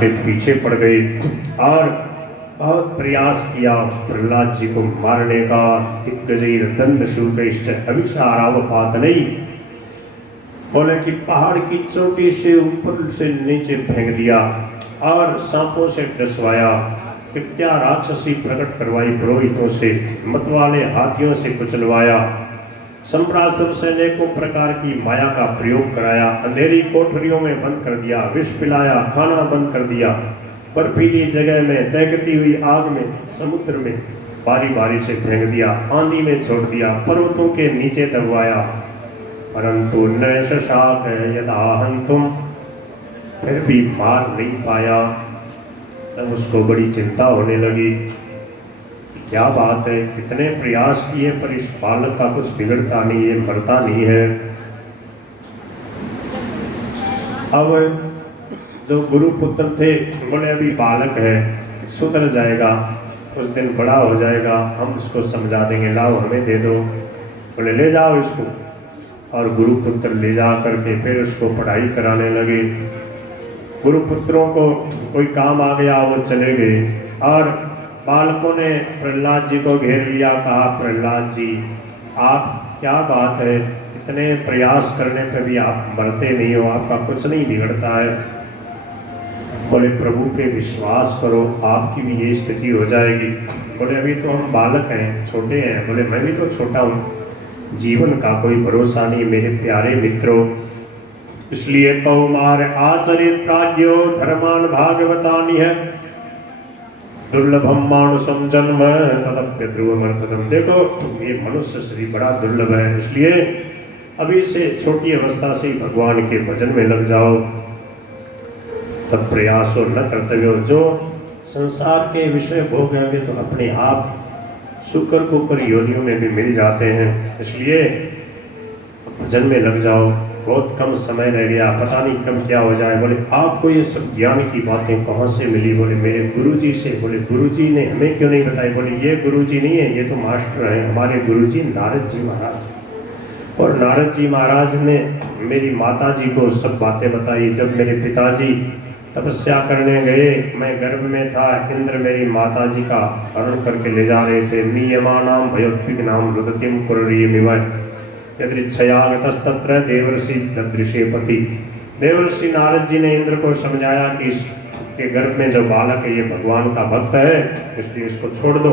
के पीछे पड़ गए और बहुत प्रयास किया प्रहलाद जी को मारने का। दिग्गजैर दंड शूलैश्च अभिसारावपात नहीं, बोले कि पहाड़ की चोटी से ऊपर से नीचे फेंक दिया और सांपों से डसवाया, विद्या राक्षसी प्रकट करवाई पुरोहितों से, मतवाले हाथियों से कुचलवाया, संप्रासुर से अनेकों प्रकार की माया का प्रयोग कराया, अंधेरी कोठरियों में बंद कर दिया, विष पिलाया, खाना बंद कर दिया, बर्फीली जगह में, दहकती हुई आग में, समुद्र में बारी बारी से फेंक दिया, आंधी में छोड़ दिया, पर्वतों के नीचे दबवाया, परंतु न शशाक यदाहंतुम, फिर भी मार नहीं पाया। तब उसको बड़ी चिंता होने लगी, क्या बात है, कितने प्रयास किए पर इस बालक का कुछ बिगड़ता नहीं है, मरता नहीं है। अब जो गुरुपुत्र थे बोले अभी बालक है, सुधर जाएगा, उस दिन बड़ा हो जाएगा, हम इसको समझा देंगे, लाओ हमें दे दो। बोले ले जाओ इसको, और गुरुपुत्र ले जा करके फिर उसको पढ़ाई कराने लगे। गुरुपुत्रों को कोई काम आ गया, वो चले गए और बालकों ने प्रहलाद जी को घेर लिया। कहा प्रहलाद जी आप क्या बात है, इतने प्रयास करने पर भी आप मरते नहीं हो, आपका कुछ नहीं बिगड़ता है। बोले प्रभु पे विश्वास करो, आपकी भी ये स्थिति हो जाएगी। बोले अभी तो हम बालक हैं, छोटे हैं। बोले मैं भी तो छोटा हूँ, जीवन का कोई भरोसा नहीं मेरे प्यारे मित्रों, इसलिए कौमार आचरित प्राज्ञो धर्मान भागवतानि है, दुर्लभम मानुषम जन्म तदप्य ध्रुवमर्थतम। देखो ये मनुष्य शरीर बड़ा दुर्लभ है, इसलिए अभी से छोटी अवस्था से ही भगवान के भजन में लग जाओ। तब प्रयास और न कर्तव्य, जो संसार के विषय भोग होंगे तो अपने आप शुक्र कुकर योनियों में भी मिल जाते हैं, इसलिए भजन में लग जाओ। बहुत कम समय रह गया, पता नहीं कब क्या हो जाए। बोले आपको ये सब ज्ञान की बातें कहाँ से मिली? बोले मेरे गुरुजी से। बोले गुरुजी ने हमें क्यों नहीं बताई? बोले ये गुरुजी नहीं है, ये तो मास्टर हैं, हमारे गुरुजी नारद जी महाराज। और नारद जी महाराज ने मेरी माता जी को सब बातें बताई। जब मेरे पिताजी तपस्या करने गए, मैं गर्भ में था, इंद्र मेरी माता जी का हरण करके ले जा रहे थे। नियमानाम भयोत्पिग्नाम रुदतिम कुर्रीमिव यदृच्छयागतस्तत्र देवर्षि ददृशे पति। देवर्षि नारद जी ने इंद्र को समझाया कि इसके गर्भ में जो बालक है ये भगवान का भक्त है, इसलिए इसको छोड़ दो।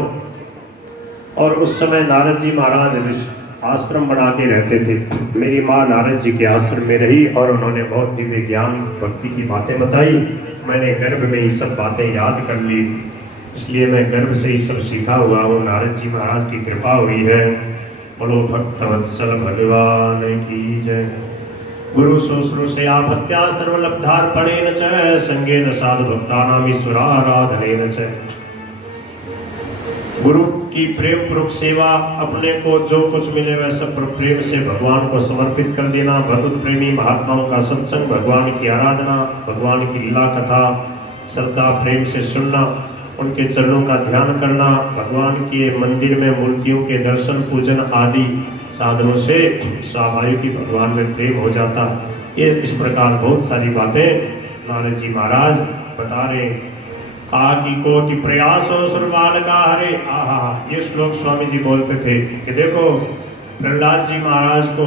और उस समय नारद जी महाराज आश्रम बना के रहते थे। मेरी माँ नारद जी के आश्रम में रही और उन्होंने बहुत दिव्य ज्ञान भक्ति की बातें बताई। मैंने गर्भ में ये सब बातें याद कर ली, इसलिए मैं गर्भ से ही सब सीखा हुआ हूँ। नारद जी महाराज की कृपा हुई है। बोलो भक्तवत्सल भगवान की जय। गुरु शुश्रूषे आपत्या सर्वलब्धार्पणेन च संगेन साधु भक्तानां ईश्वराराधनेन च। गुरु की प्रेम पूर्वक सेवा, अपने को जो कुछ मिले वह सब प्रेम से भगवान को समर्पित कर देना। भगवत प्रेमी महात्माओं का सत्संग, भगवान की आराधना, भगवान की लीला कथा श्रद्धा प्रेम से सुनना, उनके चरणों का ध्यान करना, भगवान के मंदिर में मूर्तियों के दर्शन पूजन आदि साधनों से स्वाभाविक ही भगवान में प्रेम हो जाता। ये इस प्रकार बहुत सारी बातें नारद जी महाराज बता रहे। आकी कोटि प्रयासो सुरबालका हरे। आहा, ये श्लोक स्वामी जी बोलते थे कि देखो प्रहलाद जी महाराज को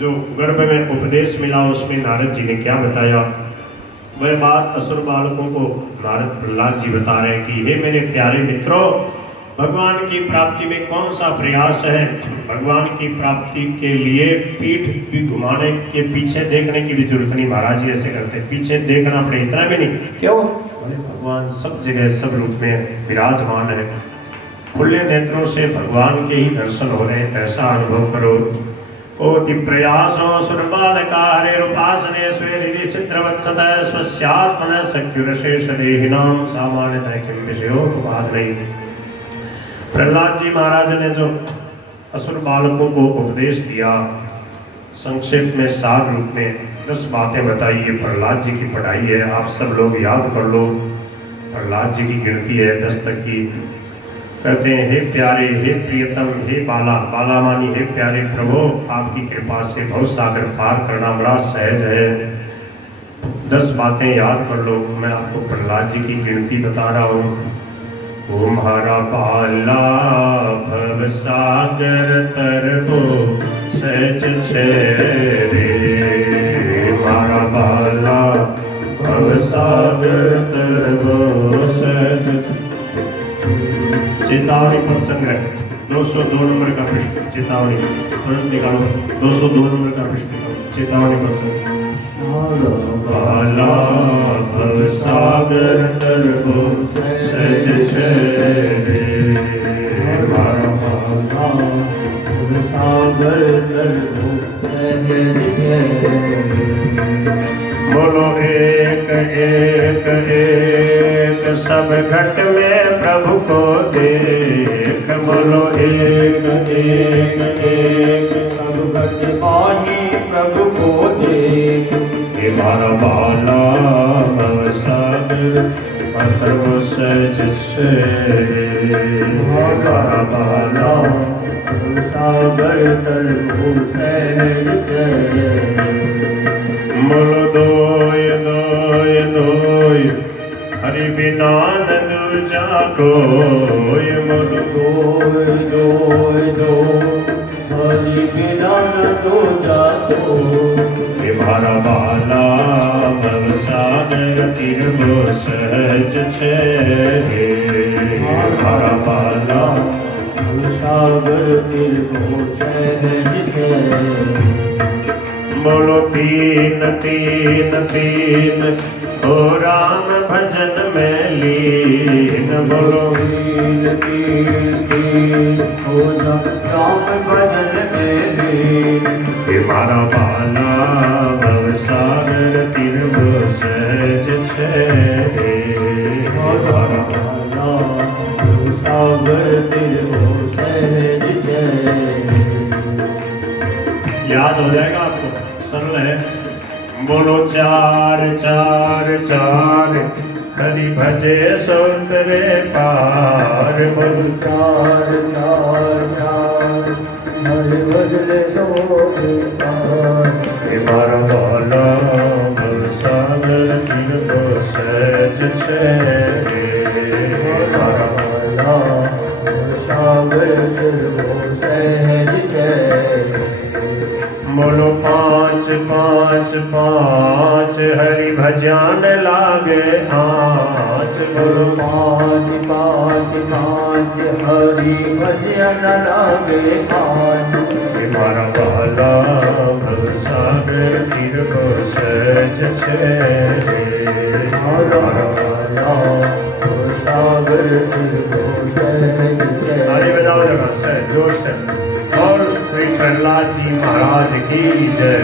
जो गर्भ में उपदेश मिला उसमें नारद जी ने क्या बताया, वह बात असुर बालकों को नारद प्रहलाद जी बता रहे हैं कि हे मेरे प्यारे मित्रों, भगवान की प्राप्ति में कौन सा प्रयास है? भगवान की प्राप्ति के लिए पीठ भी घुमाने के पीछे देखने की भी जरूरत नहीं। महाराज जी ऐसे करते, पीछे देखना पड़े इतना भी नहीं। क्यों? बोले भगवान सब जगह सब रूप में विराजमान है, खुले नेत्रों से भगवान के ही दर्शन हो रहे हैं, ऐसा अनुभव करो। कोटि प्रयासो सुरबालका हरे उपासने स्वेरिधि चित्रवत्सतः स्वस्यात्मनः सख्युरशेष देहिनां सामान्यतः किं विषयोपवाद नहीं। प्रहलाद जी महाराज ने जो असुर बालकों को उपदेश दिया, संक्षेप में सार रूप में 10 बातें बताई। ये प्रहलाद जी की पढ़ाई है, आप सब लोग याद कर लो। प्रहलाद जी की गिनती है 10 तक की। कहते हैं हे प्यारे, हे प्रियतम, हे बाला, बाला मानी हे प्यारे प्रभु, आपकी कृपा से भव सागर पार करना बड़ा सहज है। 10 बातें याद कर लो। मैं आपको प्रहलाद जी की गिनती बता रहा हूँ। तुम्हारा पाला भव सागर तरबो सहज छे रे, मारा पाला भव सागर तरबो सहज। चेतावनी पद संग्रह 202 नंबर का प्रश्न। चेतावनी तुरंत निकालो। 202 नंबर का प्रश्न निकालो। चेतावनी पद संग्रह। पाला भव सागर तरबो सहज छे रे, मारा पाला भव सागर तरबो सहज छे रे। बोलो एक एक एक सब घट में प्रभु को देख। बोलो एक एक एक सब घट पाही प्रभु को देख। ये मारा बाला भव सागर तरबो सहज छे रे, मारा बाला भव सागर तरबो सहज छे रे। बोलो दोय दोय दोय हरि बिना न दूजा कोय। बोलो दोय दोय दोय हरि बिना न दूजा कोय। मारा बाला भव सागर तरबो सहज छे रे, मारा बाला भव सागर तरबो सहज छे रे। बोलो तीन तीन तीन हो राम भजन में लीन। बोलो तीन तीन तीन हो राम भजन में लीन। हे मारा बाला भव सागर तरबो सहज छे रे, मारा बाला भव सागर तरबो सहज छे रे। याद हो जाएगा आपको, सरल है। बोलो चार चार चार हरि भजे सौतरे पार। बोलो चार चार चार हरि भजे सौतरे पार। मारा बाला भव सागर तरबो सहज छे रे, मारा बाला भव सागर तरबो सहज छे रे। बोलो पाँच पाँच पाँच हरि भजन लागे आँच। बोलो पाँच पाँच पाँच हरि भजन लागे आँच। मारा बाला भव सागर तरबो सहज छे रे, मारा बाला भव सागर तरबो सहज छे रे। ताली बजाओ जरा से जोर से। और श्री प्रहलाद जी महाराज की जय।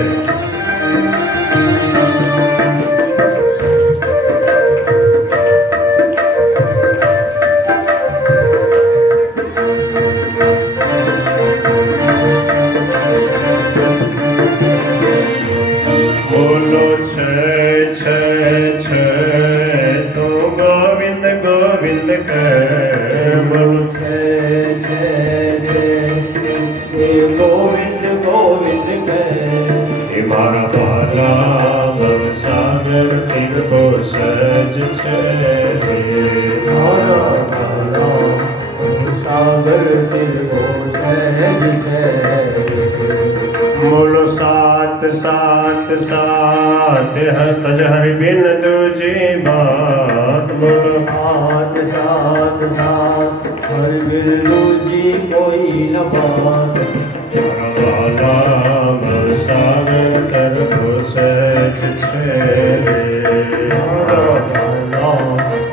बोलो छे छे छे तो गोविंद गोविंद के। बोलो छे छे छे गोविंद गोविंद के। मारा बाला भव सागर तरबो सहज छे रे, मारा बाला भव सागर तरबो सहज छे रे। बोलो सात सात सात तज हरि बिन दूजी बात। बोलो सात सात सात हरि बिन दूजी कोई न बात। मारा बाला भव सागर तरबो सहज छे रे, मारा बाला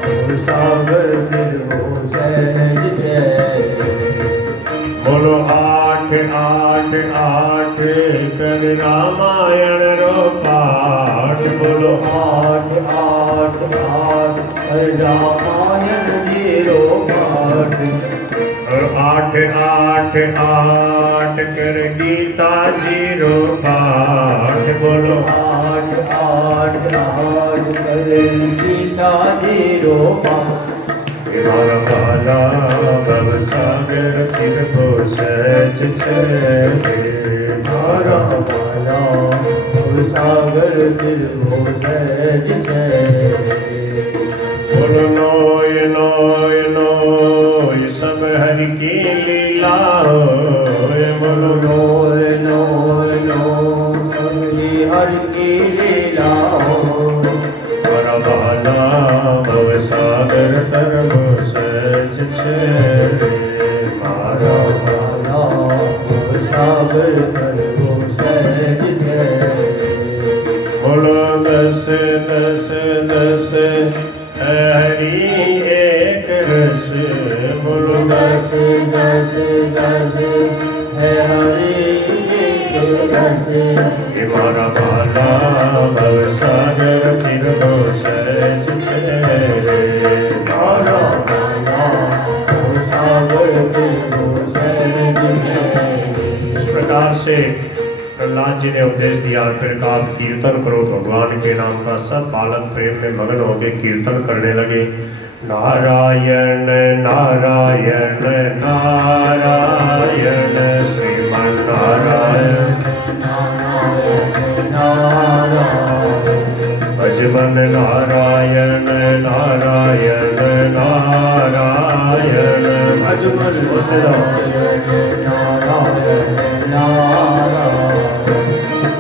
भव सागर तरबो सहज छे रे। बोलो आठ आठ आठ कर रामायण रो पाठ। बोलो आठ आठ आठ रामायण जी रो पाठ। आठ आठ आठ कर गीता जी रो पाठ। बोलो आठ आठ आठ कर गीता जी रो पाठ। मारा बाला भव सागर तरबो सहज छे रे, मारा बाला भव सागर तिरवो सहज बोलो नोय नोय नोय सब हरि की लीला होय। बोलो नोय नोय नोय हरि की लीला हो। परवाला भव सागर तरबो सहज मारा भाला भव सागर तरबो सहज बोलो दस दस दस हरि एक रस। बोलो दस दस दस है हरि एक रस। मारा भाला भव सागर तिरबो सहज मारा भाला भव सागर तिरबो सहज। इस प्रकार से प्रहलाद जी ने उपदेश दिया। फिर कहा कीर्तन करो भगवान के नाम का। सब बालक प्रेम में मगन होकर कीर्तन करने लगे। नारायण नारायण नारायण श्रीमान नारायण भजमन नारायण नारायण नारायण भजमन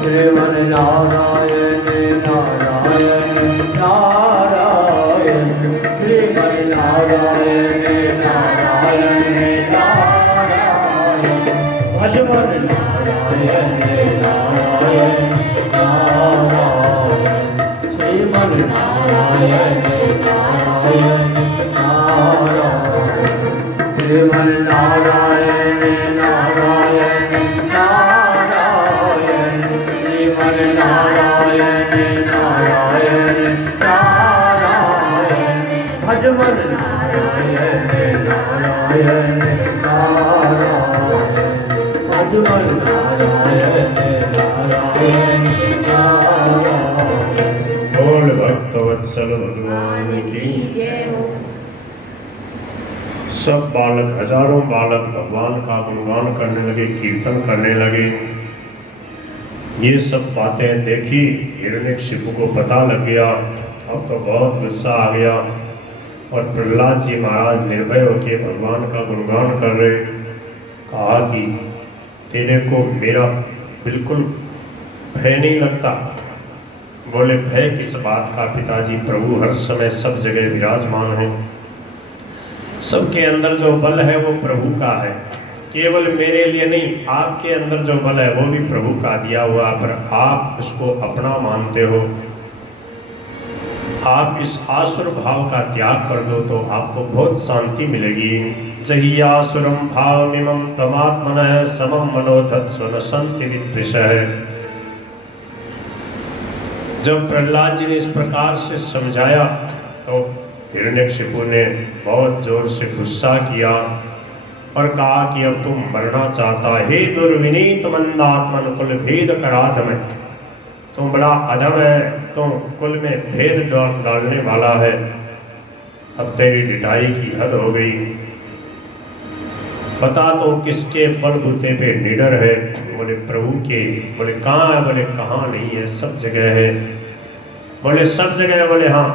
श्रीमन नारायण नारायण नारायण श्रीमन नारायण नारायण नारायण भजमन नारायण नारायण नारायण श्रीमन नारायण नारायण नारायण श्रीमन नारायण नारायण नारायण श्रीमन नारायण नारायण नारायण भजमन नारायण नारायण नारायण भजमन नारायण नारायण नारायण। बोल भक्तवत्सल भगवान की जय हो। सब बालक हजारों बालक भगवान का गुणगान करने लगे, कीर्तन करने लगे। ये सब बातें देखी हिरण्यकशिपु को पता लग गया। अब तो बहुत गुस्सा आ गया और प्रहलाद जी महाराज निर्भय होकर भगवान का गुणगान कर रहे। कहा कि तेरे को मेरा बिल्कुल भय नहीं लगता। बोले भय किस बात का पिताजी, प्रभु हर समय सब जगह विराजमान है। सबके अंदर जो बल है वो प्रभु का है, केवल मेरे लिए नहीं, आपके अंदर जो बल है वो भी प्रभु का दिया हुआ, पर आप उसको अपना मानते हो। आप इस आसुर भाव का त्याग कर दो तो आपको बहुत शांति मिलेगी। जहियासुरम भाव निमम तमात्मनः समम मनोधत्स्वन संति विद्विषः। जब प्रहलाद जी ने इस प्रकार से समझाया तो हिरण्यकशिपु ने बहुत जोर से गुस्सा किया और कहा कि अब तुम मरना चाहता है। हे दुर्विनीत मंदात्मन कुल भेद कराधम, तुम बड़ा अधम है, तुम कुल में भेद डालने वाला है। अब तेरी डिटाई की हद हो गई। बता तो किसके बलबूते पे निडर है। बोले प्रभु के। बोले कहाँ है? बोले कहाँ नहीं है, सब जगह है। बोले सब जगह है? बोले हाँ।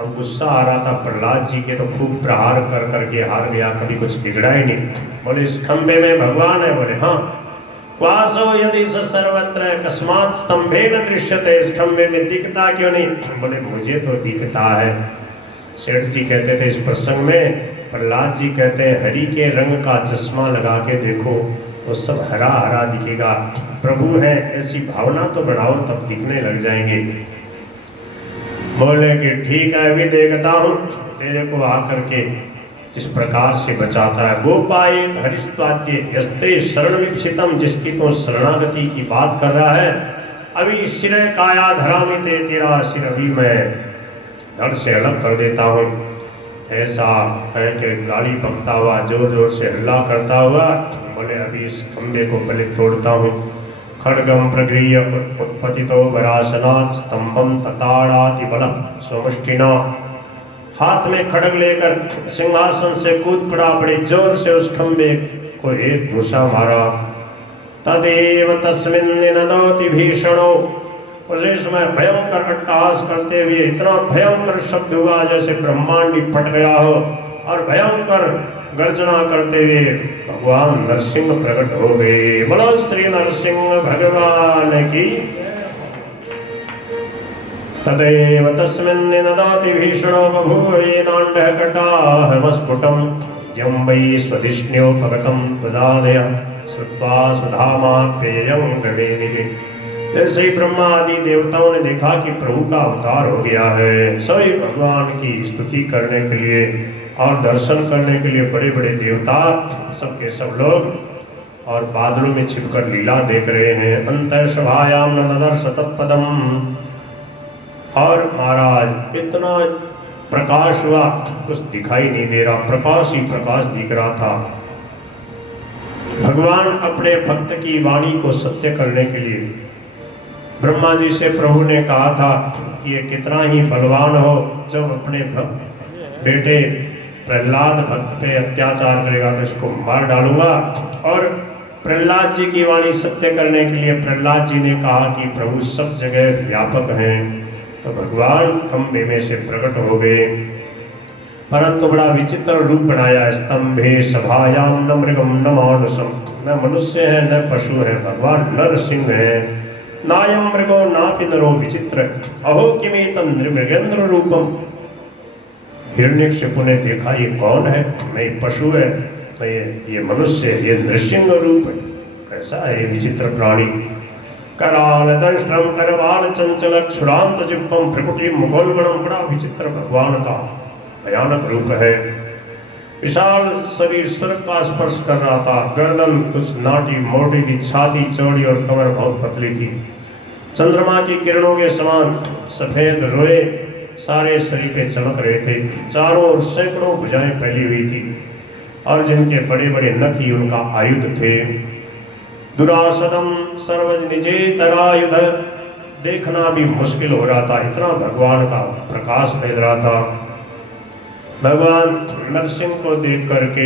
अब गुस्सा आ रहा था प्रहलाद जी के, तो खूब प्रहार कर करके हार गया, कभी कुछ बिगड़ा ही नहीं। बोले इस खंबे में भगवान है? बोले हाँ। वासो यदि सर्वत्र कस्मात् स्तंभे न दृश्यते, इस खंबे में दिखता क्यों नहीं? बोले मुझे तो दिखता है। सेठ जी कहते थे इस प्रसंग में, प्रहलाद जी कहते हैं हरि के रंग का चश्मा लगा के देखो तो सब हरा हरा दिखेगा। प्रभु है ऐसी भावना तो बढ़ाओ, तब दिखने लग जाएंगे। बोले कि ठीक है, अभी देखता हूँ तेरे को आकर के इस प्रकार से बचाता है। गोपायित हरिस्वाद्य यस्ते शरण विक्षितम, जिसकी तो शरणागति की बात कर रहा है। अभी सिर काया धरामी ते, तेरा सिर अभी मैं धड़ से अलग कर देता हूँ। ऐसा है कि गाली बकता हुआ जोर जोर से हल्ला करता हुआ बोले अभी इस खंबे को पहले तोड़ता हूँ। खड्गम प्रगृह्य उत्पतितो वरासनात् स्तंभम तताड़ाति बलम स्वमुष्टिना। हाथ में खड्ग लेकर सिंहासन से कूद पड़ा, बड़े जोर से उस खंबे को एक घूसा मारा। तदेव तस्मिन् निनदोति भीषणो, उसी समय भयंकर अट्टहास करते हुए इतना भयंकर शब्द हुआ जैसे ब्रह्मांड ही फट गया हो, और भयंकर गर्जना करते हुए भगवान नरसिंह प्रकट हो गए। बोलो श्री नरसिंह भगवान की। तदेव तस्मिन् निनदाति भीषणो बभूवेनाण्डः कटाहमस्फुटं यं वै स्वधिष्ण्योपगतं त्वजादय श्रुत्वा सुधामाप्येयं गवेदिः। जैसे ही ब्रह्मा आदि देवताओं ने देखा कि प्रभु का अवतार हो गया है, सभी भगवान की स्तुति करने के लिए और दर्शन करने के लिए बड़े बड़े देवता सबके सब लोग और बादलों में छिपकर लीला देख रहे हैं। अंतः सभायाम न ददर्श तत्पदम, और महाराज इतना प्रकाश हुआ कुछ दिखाई नहीं दे रहा, प्रकाश ही प्रकाश दिख रहा था। भगवान अपने भक्त की वाणी को सत्य करने के लिए ब्रह्मा जी से प्रभु ने कहा था कि ये कितना ही बलवान हो, जब अपने बेटे प्रहलाद भक्त पे अत्याचार करेगा तो इसको मार डालूंगा। और प्रहलाद जी की वाणी सत्य करने के लिए प्रहलाद जी ने कहा कि प्रभु सब जगह व्यापक हैं, तो भगवान खंभे में से प्रकट हो गए, परंतु बड़ा विचित्र रूप बनाया। स्तंभे सभायाम न मृगम न मानुषम, न मनुष्य है न पशु है, भगवान नर सिंह है। नायम मृगो नापि नरो विचित्र अहो किमेतम निर्मृगेंद्र रूपम। हिरण्यकशिपु ने देखा ये कौन है, नहीं पशु है, नहीं ये मनुष्य है, ये नृसिंह रूप है, कैसा है ये विचित्र प्राणी। कराल दंष्ट्रम करवाल चंचल क्षुरांत जिह्वम प्रकुटि मुखोल्बणम, बड़ा विचित्र भगवान का भयानक रूप है। विशाल शरीर स्वर्ग का स्पर्श कर रहा था, गर्दन कुछ नाटी मोटी थी, छाती चौड़ी और कमर बहुत पतली थी। चंद्रमा की किरणों के समान सफेद रोए सारे शरीर पे चमक रहे थे। चारों ओर सैकड़ों भुजाएं फैली हुई थी और जिनके बड़े बड़े नख ही उनका आयुध थे। दुरासदम सर्वज निजे तरायुध, देखना भी मुश्किल हो रहा था, इतना भगवान का प्रकाश फैल रहा था। भगवान नरसिंह को देख करके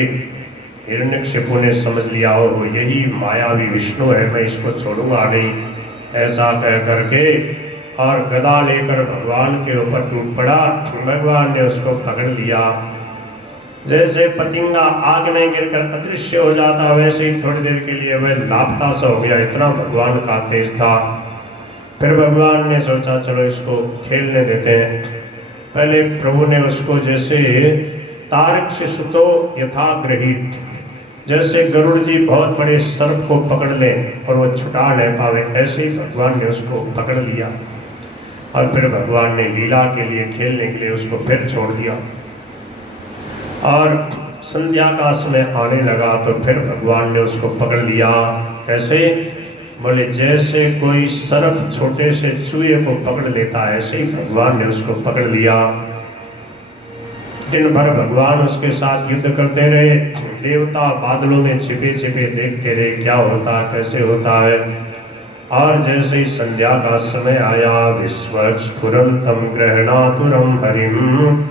हिरण्यकशिपु ने समझ लिया हो यही मायावी विष्णु है, मैं इसको छोड़ूंगा नहीं, ऐसा कह करके और गदा लेकर भगवान के ऊपर टूट पड़ा। भगवान ने उसको पकड़ लिया। जैसे पतिंगा आग में गिरकर अदृश्य हो जाता वैसे ही थोड़ी देर के लिए वह लापता सा हो गया, इतना भगवान का तेज था। फिर भगवान ने सोचा चलो इसको खेलने देते हैं। पहले प्रभु ने उसको जैसे तारक्ष सुतो यथा गृहीत, जैसे गरुड़ जी बहुत बड़े सर्प को पकड़ लें और वो छुटा नहीं पावे, ऐसे ही भगवान ने उसको पकड़ लिया और फिर भगवान ने लीला के लिए खेलने के लिए उसको फिर छोड़ दिया। और संध्या का समय आने लगा तो फिर भगवान ने उसको पकड़ लिया। कैसे? बोले जैसे कोई सर्प छोटे से चूहे को पकड़ लेता है, ऐसे ही भगवान ने उसको पकड़ लिया। दिन भर भगवान उसके साथ युद्ध करते रहे। देवता बादलों में छिपे छिपे देखते रहे क्या होता कैसे होता है। और जैसे ही संध्या का समय आया, विश्वस्फुरंतम ग्रहणातुरम हरिम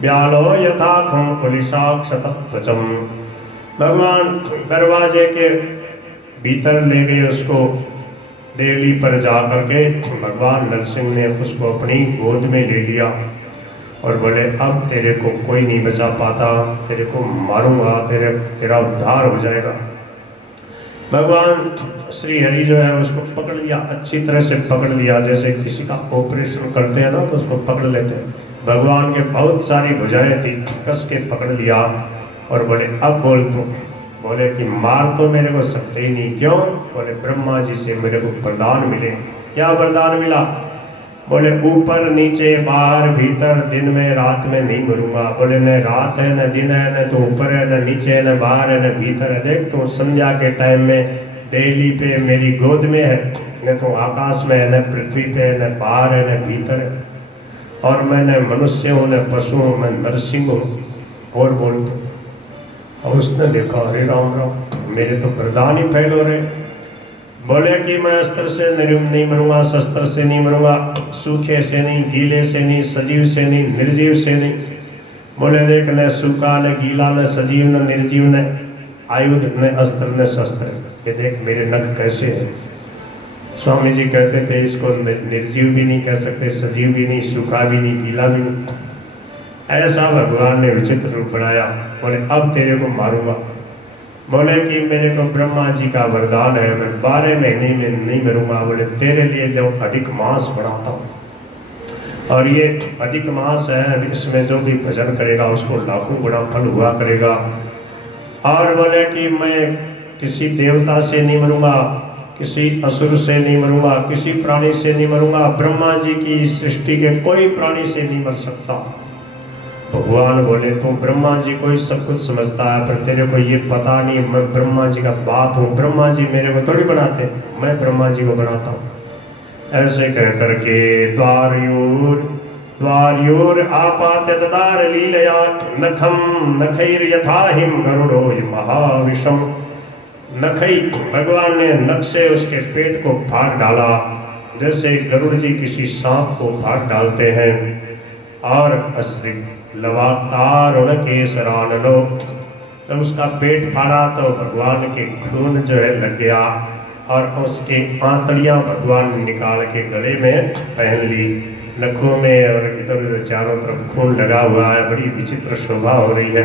व्यालो यथा कुलिशाक्षतत्वचम, भगवान दरवाजे के भीतर ले गए उसको। देवली पर जा करके भगवान नरसिंह ने उसको अपनी गोद में ले लिया और बोले अब तेरे को कोई नहीं बचा पाता, तेरे को मारूंगा, तेरा उद्धार हो जाएगा। भगवान श्री हरि जो है उसको पकड़ लिया, अच्छी तरह से पकड़ लिया, जैसे किसी का ऑपरेशन करते हैं ना तो उसको पकड़ लेते हैं। भगवान के बहुत सारी भुजाएं थी, कस के पकड़ लिया और बोले अब बोल तू। बोले कि मार तो मेरे को सकते ही नहीं। क्यों? बोले ब्रह्मा जी से मेरे को वरदान मिले। क्या वरदान मिला? बोले ऊपर नीचे बाहर भीतर दिन में रात में नहीं मरूंगा। बोले न रात है न दिन है, न तो ऊपर है न नीचे है, न बाहर है न भीतर है। देख तो संध्या के टाइम में देहली पे मेरी गोद में है, न तो आकाश में है, न पृथ्वी पे है, न बाहर है न भीतर है। और मैं न मनुष्य हूँ न पशु हूँ, मैं नरसिंह हूँ। और बोल दो। और उसने देखा अरे राम राम, मेरे तो वरदान ही फैल हो रहे। बोले कि मैं अस्त्र से नहीं मरूंगा, शस्त्र से नहीं मरूंगा, सूखे से नहीं, गीले से नहीं, सजीव से नहीं, निर्जीव से नहीं। बोले देख न सूखा न गीला न सजीव न निर्जीव न आयुध न अस्त्र न शस्त्र, ये देख मेरे नख कैसे है। स्वामी जी कहते थे इसको निर्जीव भी नहीं कह सकते, सजीव भी नहीं, सूखा भी नहीं, गीला भी नहीं। ऐसा भगवान ने विचित्र रूप बनाया। बोले अब तेरे को मारूंगा। बोले कि मेरे को ब्रह्मा जी का वरदान है, मैं 12 महीने में नहीं मरूंगा। बोले तेरे लिए जो अधिक मास बढ़ाता हूँ, और ये अधिक मास है, इसमें जो भी भजन करेगा उसको लाखों गुना फल हुआ करेगा। और बोले कि मैं किसी देवता से नहीं मरूंगा, किसी असुर से नहीं मरूंगा, किसी प्राणी से नहीं मरूंगा, ब्रह्मा जी की सृष्टि के कोई प्राणी से नहीं मर सकता। भगवान बोले तू ब्रह्मा जी को ही सब कुछ समझता है, पर तेरे को ये पता नहीं मैं ब्रह्मा जी का बाप हूँ। ब्रह्मा जी मेरे को थोड़ी बनाते, मैं ब्रह्मा जी को बनाता हूँ। ऐसे कह करके द्वार्योर आपात ददार लीलया नखम नखैर यथा हिम गरुड़ो महाविषम। नखई, भगवान ने नख से उसके पेट को फाड़ डाला, जैसे गरुड़ जी किसी सांप को फाड़ डालते हैं। और अश्रित लवातार केसरानलो, जब उसका पेट फाड़ा तो भगवान के खून जो है लग गया, और उसके आंतड़ियां भगवान ने निकाल के गले में पहन ली। नखों में और इधर उधर चारों तरफ खून लगा हुआ है, बड़ी विचित्र शोभा हो रही है।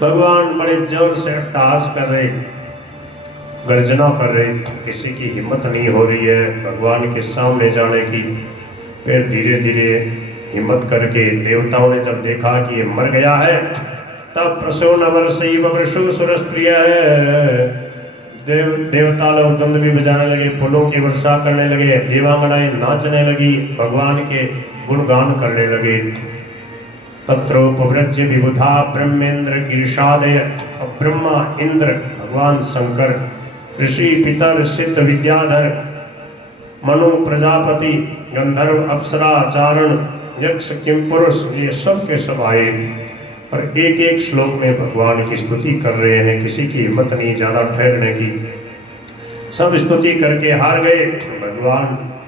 भगवान बड़े जोर से अट्टहास कर रहे, गर्जना कर रहे, किसी की हिम्मत नहीं हो रही है भगवान के सामने जाने की। फिर धीरे धीरे हिम्मत करके देवताओं ने जब देखा कि ये मर गया है, तब प्रसून सुरस्त्रिय देवता लोग दंड भी बजाने लगे, फूलों की वर्षा करने लगे, देवांगनाएं नाचने लगी, भगवान के गुणगान करने लगे। तत्रोपव्रज्य विबुधा ब्रह्मेंद्र गिरिशादय, ब्रह्मा, इंद्र, भगवान शंकर, ऋषि, पितर, सिद्ध, विद्याधर, मनु, प्रजापति, गंधर्व, अप्सरा, चारण, यक्ष, किमपुरुष, ये सब के सब आए और एक एक श्लोक में भगवान की स्तुति कर रहे हैं। किसी की हिम्मत नहीं जाना ठहरने की, सब स्तुति करके हार गए। भगवान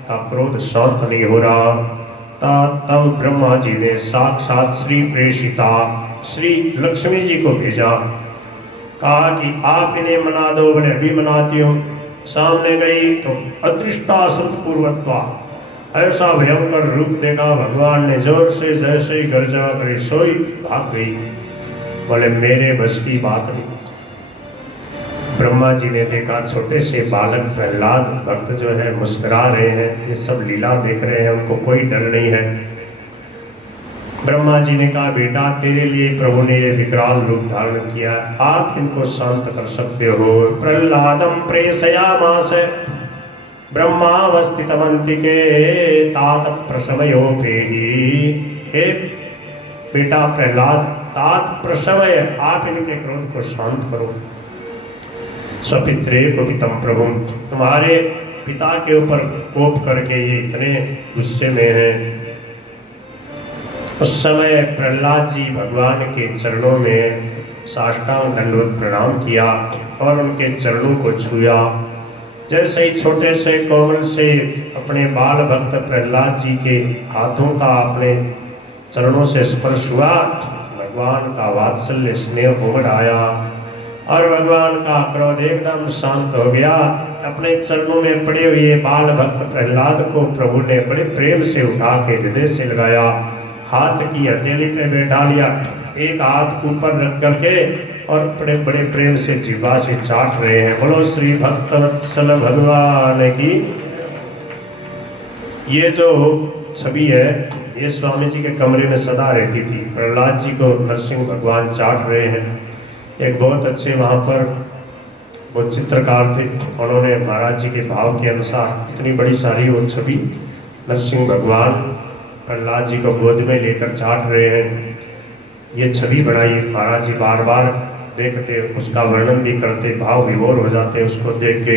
का क्रोध शांत नहीं हो रहा। तब ब्रह्मा जी ने साक्षात श्री प्रेषिता श्री लक्ष्मी जी को भेजा, कहा कि आप इन्हें मना दो। बोले अभी मनाती हूँ। सामने गई तो अदृष्टा पूर्वत्वा, ऐसा भयंकर रूप देखा भगवान ने, जोर से जैसे ही गर्जना करे सोई भाग गई। बोले मेरे बस की बात नहीं। ब्रह्मा जी ने देखा छोटे से बालक प्रहलाद भक्त जो है मुस्कुरा रहे हैं, ये सब लीला देख रहे हैं, उनको कोई डर नहीं है। ब्रह्मा जी ने कहा बेटा तेरे लिए प्रभु ने ये विकराल रूप धारण किया, आप इनको शांत कर सकते हो। प्रहलादम प्रेषयामास ब्रह्मावस्थितमंतिके तात प्रशमयोपेहि। हे बेटा प्रहलाद, तात प्रशमय, आप इनके क्रोध को शांत करो। स्वपित्रे कुपितम प्रभु, तुम्हारे पिता के ऊपर कोप करके ये इतने गुस्से में हैं। उस समय प्रहलाद जी भगवान के चरणों में साष्टांग दंडवत प्रणाम किया और उनके चरणों को छुआ। जैसे ही छोटे से कोमल से अपने बाल भक्त प्रहलाद जी के हाथों का अपने चरणों से स्पर्श हुआ, भगवान का वात्सल्य स्नेह उमड़ आया और भगवान का क्रोध एकदम शांत हो गया। अपने चरणों में पड़े हुए बाल भक्त प्रहलाद को प्रभु ने बड़े प्रेम से उठा के हृदय से लगाया, हाथ की हथेली पे बैठा लिया, एक हाथ ऊपर रख करके और बड़े बड़े प्रेम से जीवा से चाट रहे हैं। बोलो श्री भक्तवत्सल भगवान की। ये जो छवि है ये स्वामी जी के कमरे में सदा रहती थी। प्रहलाद जी को नरसिंह भगवान चाट रहे हैं। एक बहुत अच्छे वहाँ पर वो चित्रकार थे, उन्होंने महाराज जी के भाव के अनुसार इतनी बड़ी सारी वो छवि नरसिंह भगवान प्रहलाद जी को गोद में लेकर चाट रहे हैं, ये छवि बनाई। महाराज जी बार बार देखते, उसका वर्णन भी करते, भाव विभोर हो जाते उसको देख के।